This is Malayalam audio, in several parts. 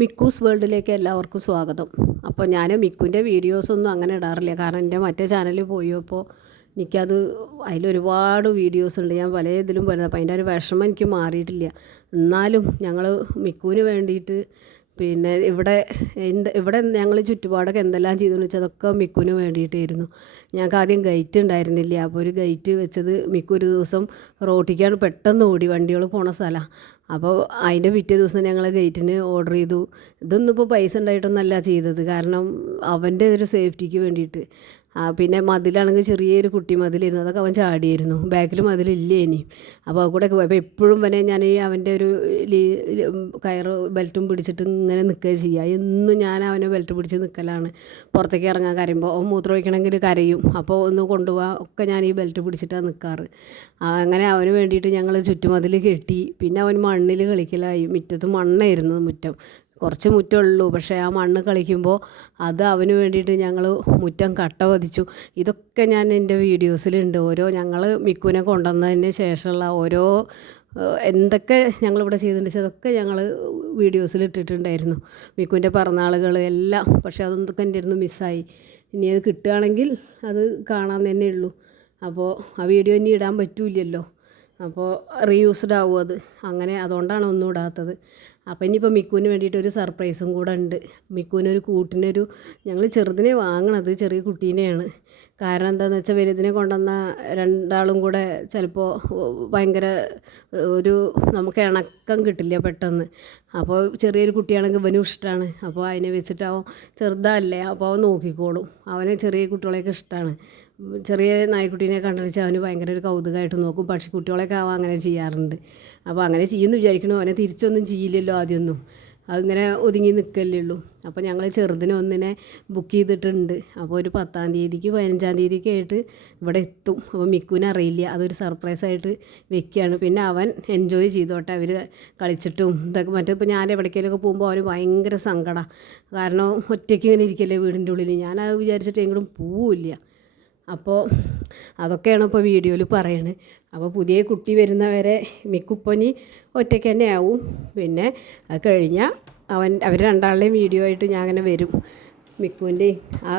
മിക്കൂസ് വേൾഡിലേക്ക് എല്ലാവർക്കും സ്വാഗതം. അപ്പോൾ ഞാൻ മിക്കുവിൻ്റെ വീഡിയോസൊന്നും അങ്ങനെ ഇടാറില്ല, കാരണം എൻ്റെ മറ്റേ ചാനലിൽ പോയപ്പോൾ എനിക്കത് അതിലൊരുപാട് വീഡിയോസ് ഉണ്ട്. ഞാൻ പല ഇതിലും വരുന്നത്, അപ്പോൾ അതിൻ്റെ ഒരു വിഷമം എനിക്ക് മാറിയിട്ടില്ല. എന്നാലും ഞങ്ങൾ മിക്കുവിന് വേണ്ടിയിട്ട് പിന്നെ ഇവിടെ ഞങ്ങൾ ചുറ്റുപാടൊക്കെ എന്തെല്ലാം ചെയ്തെന്ന് വെച്ചാൽ അതൊക്കെ മിക്കുവിന് വേണ്ടിയിട്ടായിരുന്നു. ഞങ്ങൾക്ക് ആദ്യം ഗൈറ്റ് ഉണ്ടായിരുന്നില്ല, അപ്പോൾ ഒരു ഗൈറ്റ് വെച്ചത് മിക്കു ഒരു ദിവസം റോട്ടിക്കാണ് പെട്ടെന്ന് ഓടി, വണ്ടികൾ പോണ സ്ഥലമാണ്. അപ്പോൾ അതിൻ്റെ പിറ്റേ ദിവസം ഞങ്ങൾ ഗേറ്റിന് ഓർഡർ ചെയ്തു. ഇതൊന്നും ഇപ്പോൾ പൈസ ഉണ്ടായിട്ടൊന്നല്ല ചെയ്തത്, കാരണം അവൻ്റെ ഒരു സേഫ്റ്റിക്ക് വേണ്ടിയിട്ട്. പിന്നെ മതിലാണെങ്കിൽ ചെറിയൊരു കുട്ടി മതിലിരുന്നു, അതൊക്കെ അവൻ ചാടിയായിരുന്നു. ബാക്കിൽ മതിലില്ലേ ഇനി, അപ്പോൾ അത് കൂടെ അപ്പോൾ എപ്പോഴും വരെ ഞാൻ ഈ അവൻ്റെ ഒരു കയറ് ബെൽറ്റും പിടിച്ചിട്ട് ഇങ്ങനെ നിൽക്കുകയും ചെയ്യുക. എന്നും ഞാൻ അവനെ ബെൽറ്റ് പിടിച്ച് നിൽക്കലാണ്. പുറത്തേക്ക് ഇറങ്ങാൻ കരയുമ്പോൾ അവൻ മൂത്രം ഒഴിക്കണമെങ്കിൽ കരയും, അപ്പോൾ ഒന്ന് കൊണ്ടുപോകാൻ ഒക്കെ ഞാൻ ഈ ബെൽറ്റ് പിടിച്ചിട്ടാണ് നിൽക്കാറ്. അങ്ങനെ അവന് വേണ്ടിയിട്ട് ഞങ്ങൾ ചുറ്റുമതിൽ കെട്ടി. പിന്നെ അവൻ മണ്ണിൽ കളിക്കലായി. മുറ്റത്ത് മണ്ണായിരുന്നു മുറ്റം, കുറച്ച് മുറ്റമുള്ളൂ, പക്ഷേ ആ മണ്ണ് കളിക്കുമ്പോൾ അത് അവന് വേണ്ടിയിട്ട് ഞങ്ങൾ മുറ്റം കട്ട പതിച്ചു. ഇതൊക്കെ ഞാൻ എൻ്റെ വീഡിയോസിലുണ്ട്. ഞങ്ങൾ മിക്കുവിനെ കൊണ്ടുവന്നതിന് ശേഷമുള്ള എന്തൊക്കെ ഞങ്ങളിവിടെ ചെയ്തിട്ടുണ്ട് വെച്ചാൽ അതൊക്കെ ഞങ്ങൾ വീഡിയോസിൽ ഇട്ടിട്ടുണ്ടായിരുന്നു. മിക്കുവിൻ്റെ പിറന്നാളുകൾ എല്ലാം. പക്ഷേ അതൊന്നൊക്കെ എൻ്റെ ഇരുന്ന് മിസ്സായി. ഇനി അത് കിട്ടുകയാണെങ്കിൽ അത് കാണാൻ തന്നെ ഉള്ളൂ. അപ്പോൾ ആ വീഡിയോ ഇനി ഇടാൻ പറ്റില്ലല്ലോ, അപ്പോൾ റീയൂസ്ഡ് ആവും അത്. അതുകൊണ്ടാണ് ഒന്നും ഇടാത്തത്. അപ്പോൾ ഇനിയിപ്പോൾ മിക്കുവിന് വേണ്ടിയിട്ട് ഒരു സർപ്രൈസും കൂടെ ഉണ്ട്. മിക്കുവിനൊരു ഞങ്ങൾ ചെറുതിനെ വാങ്ങണത് ചെറിയ കുട്ടീനെയാണ്. കാരണം എന്താണെന്ന് വെച്ചാൽ വലുതിനെ കൊണ്ടുവന്ന രണ്ടാളും കൂടെ ചിലപ്പോൾ ഭയങ്കര നമുക്ക് ഇണക്കം കിട്ടില്ല പെട്ടെന്ന്. അപ്പോൾ ചെറിയൊരു കുട്ടിയാണെങ്കിൽ ഇവനും ഇഷ്ടമാണ്. അപ്പോൾ അതിനെ വെച്ചിട്ടാവും, ചെറുതല്ലേ അപ്പോൾ അവൻ നോക്കിക്കോളും. അവനെ ചെറിയ കുട്ടികളെയൊക്കെ ഇഷ്ടമാണ്. ചെറിയ നായ്ക്കുട്ടീനെ കണ്ടുവച്ചാൽ അവന് ഭയങ്കര ഒരു കൗതുകമായിട്ട് നോക്കും. പക്ഷിക്കുട്ടികളൊക്കെ അവൻ അങ്ങനെ ചെയ്യാറുണ്ട്. അപ്പോൾ അങ്ങനെ ചെയ്യുമെന്ന് വിചാരിക്കണു. അവനെ തിരിച്ചൊന്നും ചെയ്യില്ലല്ലോ ആദ്യമൊന്നും, അതിങ്ങനെ ഒതുങ്ങി നിൽക്കല്ലേ ഉള്ളൂ. അപ്പോൾ ഞങ്ങൾ ചെറുതിനെ ഒന്നിനെ ബുക്ക് ചെയ്തിട്ടുണ്ട്. അപ്പോൾ ഒരു 10-ാം തീയതിക്ക് 15-ാം തീയതിക്ക് ആയിട്ട് ഇവിടെ എത്തും. അപ്പോൾ മിക്കുവിന് അറിയില്ല, അതൊരു സർപ്രൈസായിട്ട് വെക്കുകയാണ്. പിന്നെ അവൻ എൻജോയ് ചെയ്തോട്ടെ, അവർ കളിച്ചിട്ടും ഇതൊക്കെ. ഇപ്പോൾ ഞാൻ എവിടേക്കെങ്കിലുമൊക്കെ പോകുമ്പോൾ അവന് ഭയങ്കര സങ്കടമാണ്. കാരണം ഒറ്റയ്ക്ക് ഇങ്ങനെ ഇരിക്കല്ലേ വീടിൻ്റെ ഉള്ളിൽ. ഞാനത് വിചാരിച്ചിട്ട് എങ്ങോട്ടും പോവില്ല. അപ്പോൾ അതൊക്കെയാണ് ഇപ്പോൾ വീഡിയോയിൽ പറയുന്നത്. അപ്പോൾ പുതിയ കുട്ടി വരുന്നവരെ മിക്കുപ്പനി ഒറ്റയ്ക്ക് തന്നെ ആവും. പിന്നെ അത് കഴിഞ്ഞാൽ അവർ രണ്ടാളുടെയും വീഡിയോ ആയിട്ട് ഞാൻ അങ്ങനെ വരും. മിക്കുവിൻ്റെയും ആ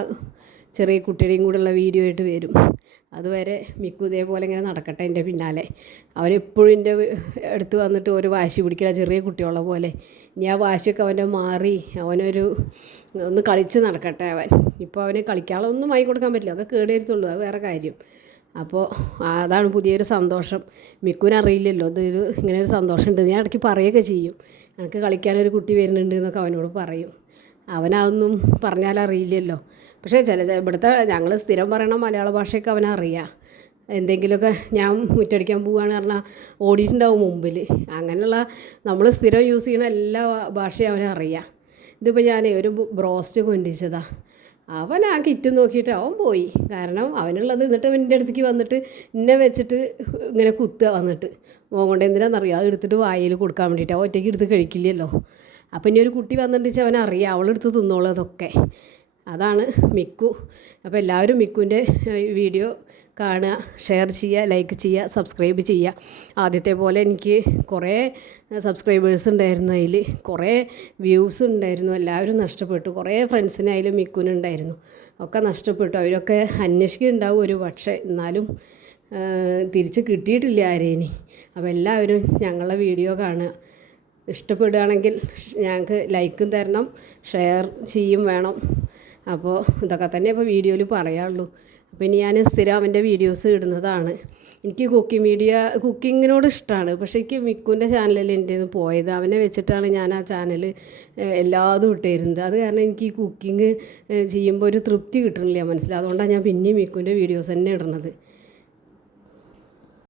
ചെറിയ കുട്ടിയുടെയും കൂടെയുള്ള വീഡിയോ ആയിട്ട് വരും. അതുവരെ മിക്കു ഇതേപോലെ ഇങ്ങനെ നടക്കട്ടെ എൻ്റെ പിന്നാലെ. അവനെപ്പോഴും എൻ്റെ അടുത്ത് വന്നിട്ട് ഒരു വാശി പിടിക്കില്ല, ചെറിയ കുട്ടിയുള്ള പോലെ. ഇനി ആ വാശിയൊക്കെ അവൻ്റെ മാറി ഒന്ന് കളിച്ച് നടക്കട്ടെ അവൻ. ഇപ്പോൾ അവന് കളിക്കാനുള്ളതൊന്നും വാങ്ങി കൊടുക്കാൻ പറ്റില്ല, അതൊക്കെ കേടുവരുത്തുള്ളൂ, അത് വേറെ കാര്യം. അപ്പോൾ അതാണ് പുതിയൊരു സന്തോഷം. മിക്കുവിനറിയില്ലല്ലോ ഇങ്ങനെ ഒരു സന്തോഷം ഉണ്ട്. ഞാൻ ഇടയ്ക്ക് പറയുകയൊക്കെ ചെയ്യും, എനിക്ക് കളിക്കാനൊരു കുട്ടി വരുന്നുണ്ട് എന്നൊക്കെ അവനോട് പറയും. അവനതൊന്നും പറഞ്ഞാലറിയില്ലല്ലോ. പക്ഷേ ഇവിടുത്തെ ഞങ്ങൾ സ്ഥിരം പറയണ മലയാള ഭാഷയൊക്കെ അവനറിയാം. എന്തെങ്കിലുമൊക്കെ ഞാൻ മുറ്റടിക്കാൻ പോവുകയാണെന്ന് പറഞ്ഞാൽ ഓടിയിട്ടുണ്ടാവും മുമ്പിൽ. അങ്ങനെയുള്ള നമ്മൾ സ്ഥിരം യൂസ് ചെയ്യുന്ന എല്ലാ ഭാഷയും അവനറിയാം. ഇതിപ്പോൾ ഞാൻ ഒരു ബ്രോസ്റ്റ് കൊണ്ടിച്ചതാണ്. അവൻ ആ കിറ്റ് നോക്കിയിട്ട് അവൻ പോയി. കാരണം അവനുള്ളത് എന്നിട്ട് അവൻ്റെ അടുത്തേക്ക് വന്നിട്ട് എന്നെ വെച്ചിട്ട് ഇങ്ങനെ കുത്തുക വന്നിട്ട്. കൊണ്ട് എന്തിനാണെന്നറിയാം, അത് എടുത്തിട്ട് വായിൽ കൊടുക്കാൻ വേണ്ടിയിട്ട്. അവൻ ഒറ്റയ്ക്ക് എടുത്ത് കഴിക്കില്ലല്ലോ. അപ്പം ഇനി ഒരു കുട്ടി വന്നിട്ട് അവനറിയാം, അവളെടുത്ത് തിന്നോളൂ അതൊക്കെ. അതാണ് മിക്കു. അപ്പോൾ എല്ലാവരും മിക്കുവിൻ്റെ വീഡിയോ കാണുക, ഷെയർ ചെയ്യുക, ലൈക്ക് ചെയ്യുക, സബ്സ്ക്രൈബ് ചെയ്യുക. ആദ്യത്തെ പോലെ എനിക്ക് കുറേ സബ്സ്ക്രൈബേഴ്സ് ഉണ്ടായിരുന്നു, അതിൽ കുറേ വ്യൂസ് ഉണ്ടായിരുന്നു. എല്ലാവരും നഷ്ടപ്പെട്ടു. കുറേ ഫ്രണ്ട്സിനായാലും മിക്കുവിനുണ്ടായിരുന്നു, ഒക്കെ നഷ്ടപ്പെട്ടു. അവരൊക്കെ അന്വേഷിക്കുന്നുണ്ടാവും ഒരു പക്ഷേ, എന്നാലും തിരിച്ച് കിട്ടിയിട്ടില്ല ആരേനി. അപ്പോൾ എല്ലാവരും ഞങ്ങളുടെ വീഡിയോ കാണുക. ഇഷ്ടപ്പെടുകയാണെങ്കിൽ ഞങ്ങൾക്ക് ലൈക്കും തരണം, ഷെയർ ചെയ്യും വേണം. അപ്പോൾ ഇതൊക്കെ തന്നെ ഇപ്പോൾ വീഡിയോയിൽ പറയാനുള്ളൂ. അപ്പോൾ ഇനി ഞാൻ സ്ഥിരം അവൻ്റെ വീഡിയോസ് ഇടുന്നതാണ്. എനിക്ക് കുക്കിങ്ങിനോട് ഇഷ്ടമാണ്. പക്ഷേ എനിക്ക് മിക്കുവിൻ്റെ ചാനലിൽ എൻ്റെ പോയത്, അവനെ വെച്ചിട്ടാണ് ഞാൻ ആ ചാനൽ എല്ലാതും ഇട്ടിരുന്നത്. അത് കാരണം എനിക്ക് ഈ കുക്കിംഗ് ചെയ്യുമ്പോൾ ഒരു തൃപ്തി കിട്ടണില്ല മനസ്സിലായി. അതുകൊണ്ടാണ് ഞാൻ പിന്നെയും മിക്കുവിൻ്റെ വീഡിയോസ് തന്നെ ഇടുന്നത്.